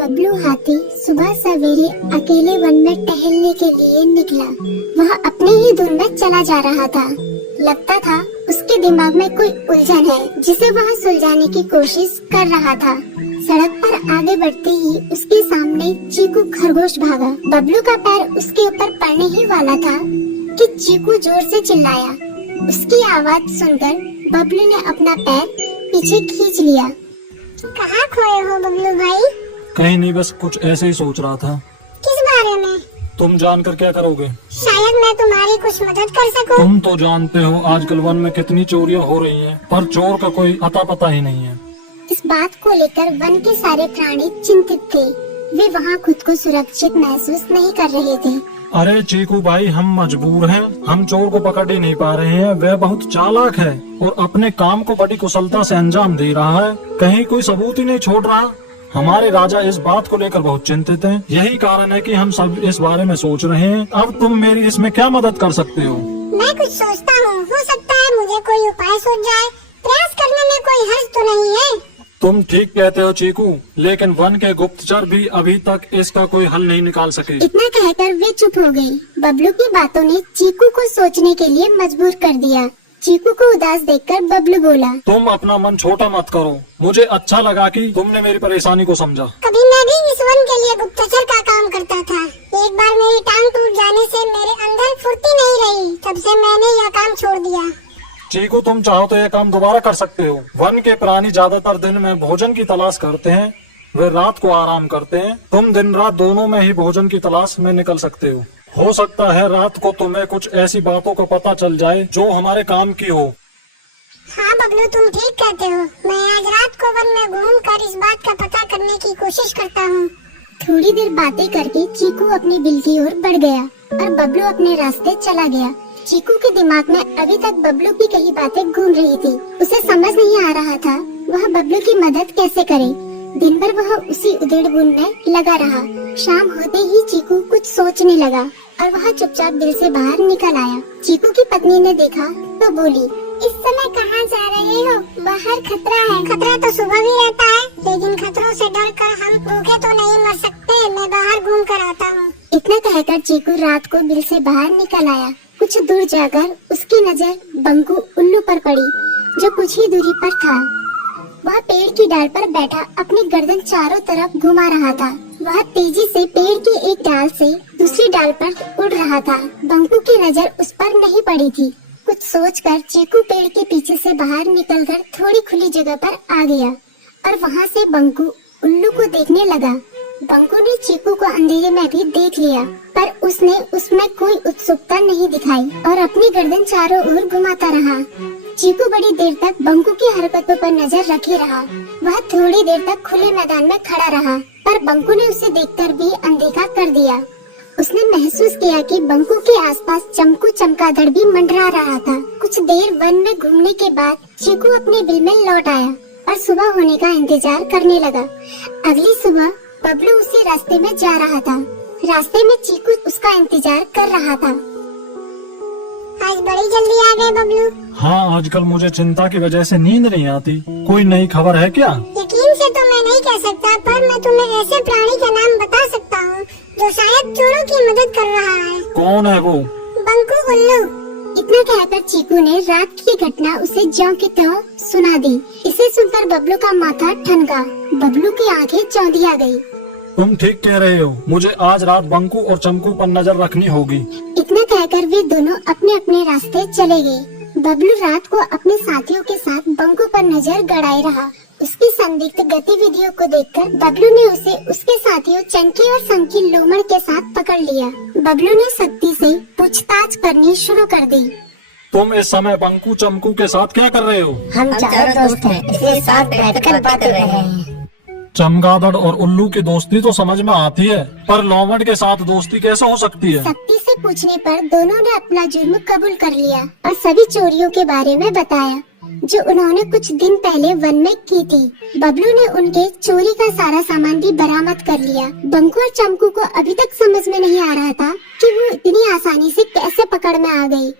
बबलू हाथी सुबह सवेरे अकेले वन में टहलने के लिए निकला। वह अपने ही धुन में चला जा रहा था। लगता था उसके दिमाग में कोई उलझन है जिसे वह सुलझाने की कोशिश कर रहा था। सड़क पर आगे बढ़ते ही उसके सामने चीकू खरगोश भागा। बबलू का पैर उसके ऊपर पड़ने ही वाला था कि चीकू जोर से चिल्लाया। उसकी आवाज सुनकर बबलू ने अपना पैर पीछे खींच लिया। कहाँ खोए हो बबलू भाई? कहीं नहीं, बस कुछ ऐसे ही सोच रहा था। किस बारे में? तुम जानकर क्या करोगे? शायद मैं तुम्हारी कुछ मदद कर सकूं। तुम तो जानते हो आजकल वन में कितनी चोरियां हो रही हैं, पर चोर का कोई अता पता ही नहीं है। इस बात को लेकर वन के सारे प्राणी चिंतित थे। वे वहाँ खुद को सुरक्षित महसूस नहीं कर रहे थे। अरे चीकू भाई, हम मजबूर हैं। हम चोर को पकड़ ही नहीं पा रहे हैं। वह बहुत चालाक है और अपने काम को बड़ी कुशलता से अंजाम दे रहा है। कहीं कोई सबूत ही नहीं छोड़ रहा। हमारे राजा इस बात को लेकर बहुत चिंतित हैं। यही कारण है कि हम सब इस बारे में सोच रहे हैं। अब तुम मेरी इसमें क्या मदद कर सकते हो? मैं कुछ सोचता हूँ, हो सकता है मुझे कोई उपाय सूझ जाए। प्रयास करने में कोई हर्ज तो नहीं है। तुम ठीक कहते हो चीकू, लेकिन वन के गुप्तचर भी अभी तक इसका कोई हल नहीं निकाल सके। इतना कहकर वे चुप हो गए। बबलू की बातों ने चीकू को सोचने के लिए मजबूर कर दिया। चीकू को उदास देखकर बबलू बोला, तुम अपना मन छोटा मत करो। मुझे अच्छा लगा कि तुमने मेरी परेशानी को समझा। कभी मैं भी इस वन के लिए गुप्तचर का काम करता था। एक बार मेरी टांग टूट जाने से मेरे अंदर फुर्ती नहीं रही। तब से मैंने यह काम छोड़ दिया। चीकू, तुम चाहो तो यह काम दोबारा कर सकते हो। वन के प्राणी ज्यादातर दिन में भोजन की तलाश करते हैं, वे रात को आराम करते हैं। तुम दिन रात दोनों में ही भोजन की तलाश में निकल सकते हो सकता है रात को तुम्हें कुछ ऐसी बातों का पता चल जाए जो हमारे काम की हो। हाँ बबलू, तुम ठीक कहते हो। मैं आज रात को वन में घूमकर इस बात का पता करने की कोशिश करता हूँ। थोड़ी देर बातें करके चीकू अपनी बिल की ओर बढ़ गया और बबलू अपने रास्ते चला गया। चीकू के दिमाग में अभी तक बबलू की कई बातें घूम रही थी। उसे समझ नहीं आ रहा था वह बबलू की मदद कैसे करे। दिन भर वह उसी उधेड़-बुन में लगा रहा। शाम होते ही चीकू कुछ सोचने लगा और वह चुपचाप बिल से बाहर निकल आया। चीकू की पत्नी ने देखा तो बोली, इस समय कहाँ जा रहे हो? बाहर खतरा है। खतरा तो सुबह भी रहता है, लेकिन खतरों से डरकर हम भूखे तो नहीं मर सकते। मैं बाहर घूम कर आता हूँ। इतना कहकर चीकू रात को बिल से बाहर निकल आया। कुछ दूर जाकर उसकी नजर बंकू उल्लू पर पड़ी, जो कुछ ही दूरी पर था। वह पेड़ की डाल पर बैठा अपनी गर्दन चारों तरफ घुमा रहा था। वह तेजी से पेड़ की एक डाल से दूसरी डाल पर उड़ रहा था। बंकू की नजर उस पर नहीं पड़ी थी। कुछ सोचकर चीकू पेड़ के पीछे से बाहर निकलकर थोड़ी खुली जगह पर आ गया और वहाँ से बंकू उल्लू को देखने लगा। बंकू ने चीकू को अंधेरे में भी देख लिया, पर उसने उसमें कोई उत्सुकता नहीं दिखाई और अपनी गर्दन चारों ओर घुमाता रहा। चीकू बड़ी देर तक बंकू की हरकतों पर नजर रखे रहा। वह थोड़ी देर तक खुले मैदान में खड़ा रहा, पर बंकू ने उसे देखकर भी अनदेखा कर दिया। उसने महसूस किया कि बंकू के आसपास चमकू चमगादड़ भी मंडरा रहा था। कुछ देर वन में घूमने के बाद चीकू अपने बिल में लौट आया और सुबह होने का इंतजार करने लगा। अगली सुबह बबलू उसी रास्ते में जा रहा था। रास्ते में चीकू उसका इंतजार कर रहा था। आज बड़ी जल्दी आ गए बबलू। हाँ, आजकल मुझे चिंता की वजह से नींद नहीं आती। कोई नई खबर है क्या? यकीन से तो मैं नहीं कह सकता, पर मैं तुम्हें ऐसे प्राणी का नाम बता सकता हूँ जो शायद चोरों की मदद कर रहा है। कौन है वो? बंकू उल्लू। इतना कहकर चीकू ने रात की घटना उसे ज्यों की त्यों सुना दी। इसे सुनकर बबलू का माथा ठनका। बबलू की आंखें चौंधिया गई। तुम ठीक कह रहे हो। मुझे आज रात बंकू और चमकू पर नजर रखनी होगी। इतना कहकर वे दोनों अपने अपने रास्ते चले गए। बबलू रात को अपने साथियों के साथ बंकू पर नजर गड़ाए रहा। उसकी संदिग्ध गतिविधियों को देखकर बबलू ने उसे उसके साथियों चंकी और संकी लोमड़ के साथ पकड़ लिया। बबलू ने सख्ती से पूछताछ करनी शुरू कर दी। तुम इस समय बंकू चमकू के साथ क्या कर रहे हो? हम चारों दोस्त हैं, इसलिए साथ बैठकर बात कर रहे हैं। चमगादड़ और उल्लू की दोस्ती तो समझ में आती है, पर लोमड़ के साथ दोस्ती कैसे हो सकती है? सख्ती से पूछने पर दोनों ने अपना जुर्म कबूल कर लिया और सभी चोरियों के बारे में बताया जो उन्होंने कुछ दिन पहले वन में की थी। बबलू ने उनके चोरी का सारा सामान भी बरामद कर लिया। बंकू और चमकू को अभी तक समझ में नहीं आ रहा था कि वो इतनी आसानी से कैसे पकड़ में आ गए।